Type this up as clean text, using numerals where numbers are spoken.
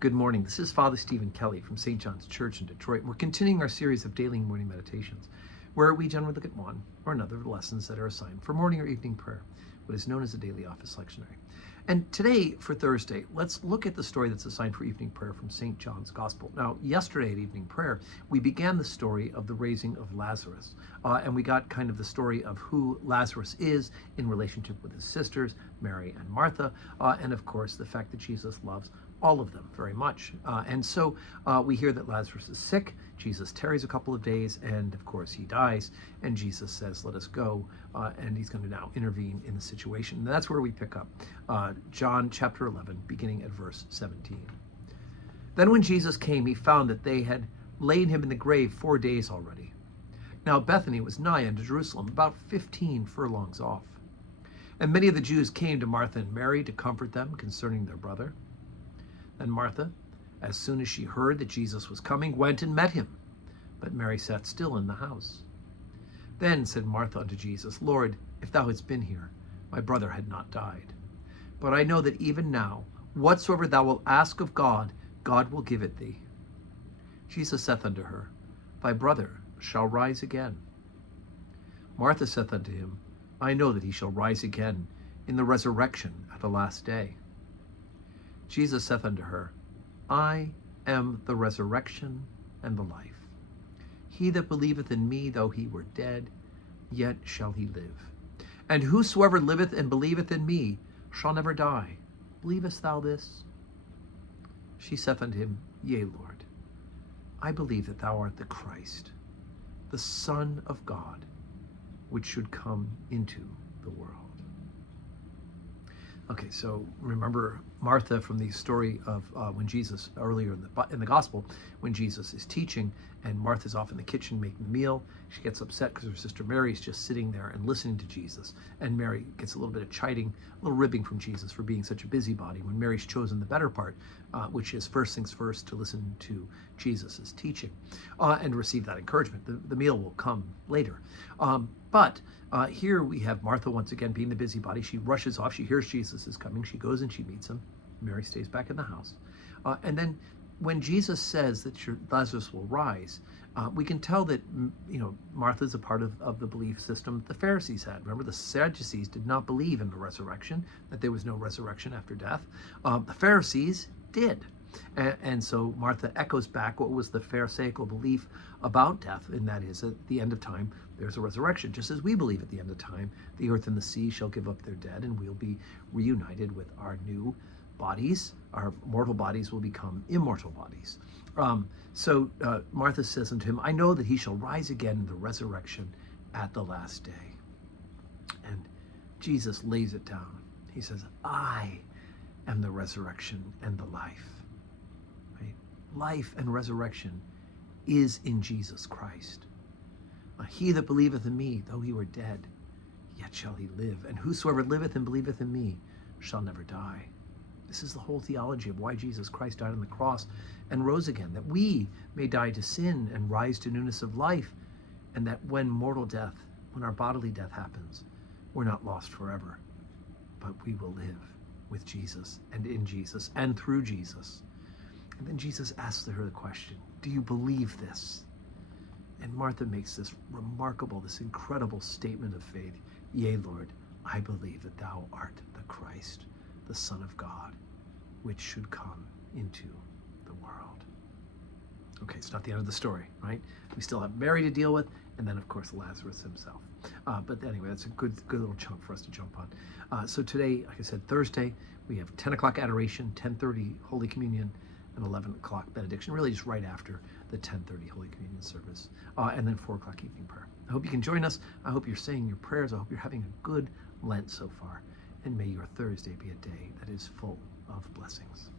Good morning. This is Father Stephen Kelly from St. John's Church in Detroit. We're continuing our series of daily morning meditations, where we generally look at one or another of the lessons that are assigned for morning or evening prayer, what is known as the daily office lectionary. And today, for Thursday, let's look at the story that's assigned for evening prayer from St. John's Gospel. Now, yesterday at evening prayer, we began the story of the raising of Lazarus, and we got kind of the story of who Lazarus is in relationship with his sisters, Mary and Martha, and of course, the fact that Jesus loves all of them very much. And so we hear that Lazarus is sick. Jesus tarries a couple of days, and of course he dies. And Jesus says, let us go. And he's going to now intervene in the situation. And that's where we pick up John chapter 11, beginning at verse 17. Then when Jesus came, he found that they had laid him in the grave 4 days already. Now Bethany was nigh unto Jerusalem, about 15 furlongs off. And many of the Jews came to Martha and Mary to comfort them concerning their brother. Then Martha, as soon as she heard that Jesus was coming, went and met him. But Mary sat still in the house. Then said Martha unto Jesus, Lord, if thou hadst been here, my brother had not died. But I know that even now, whatsoever thou wilt ask of God, God will give it thee. Jesus saith unto her, Thy brother shall rise again. Martha saith unto him, I know that he shall rise again in the resurrection at the last day. Jesus saith unto her, I am the resurrection and the life. He that believeth in me, though he were dead, yet shall he live. And whosoever liveth and believeth in me shall never die. Believest thou this? She saith unto him, Yea, Lord, I believe that thou art the Christ, the Son of God, which should come into the world. Okay, so remember Martha from the story of when Jesus, earlier in the gospel, when Jesus is teaching and Martha's off in the kitchen making the meal. She gets upset because her sister Mary is just sitting there and listening to Jesus. And Mary gets a little bit of chiding, a little ribbing from Jesus for being such a busybody, when Mary's chosen the better part, which is first things first, to listen to Jesus' teaching and receive that encouragement. The meal will come later. But here we have Martha once again being the busybody. She rushes off. She hears Jesus is coming. She goes and she meets him. Mary stays back in the house. And then when Jesus says that Lazarus will rise, we can tell that Martha's a part of the belief system that the Pharisees had. Remember, the Sadducees did not believe in the resurrection, that there was no resurrection after death. The Pharisees did. And so Martha echoes back what was the Pharisaical belief about death, and that is at the end of time, there's a resurrection. Just as we believe at the end of time, the earth and the sea shall give up their dead, and we'll be reunited with our new bodies. Our mortal bodies will become immortal bodies. So Martha says unto him, I know that he shall rise again in the resurrection at the last day. And Jesus lays it down. He says, I am the resurrection and the life. Right? Life and resurrection is in Jesus Christ. He that believeth in me, though he were dead, yet shall he live. And whosoever liveth and believeth in me shall never die. This is the whole theology of why Jesus Christ died on the cross and rose again, that we may die to sin and rise to newness of life, and that when mortal death, when our bodily death happens, we're not lost forever, but we will live with Jesus and in Jesus and through Jesus. And then Jesus asks her the question, do you believe this? And Martha makes this remarkable, this incredible statement of faith. Yea, Lord, I believe that thou art the Christ, the Son of God, which should come into the world. Okay, it's not the end of the story, right? We still have Mary to deal with, and then, of course, Lazarus himself. But anyway, that's a good little chunk for us to jump on. So today, like I said, Thursday, we have 10 o'clock adoration, 10:30 Holy Communion, and 11 o'clock benediction, really just right after the 10:30 Holy Communion service, and then 4 o'clock evening prayer. I hope you can join us. I hope you're saying your prayers. I hope you're having a good Lent so far. And may your Thursday be a day that is full of blessings.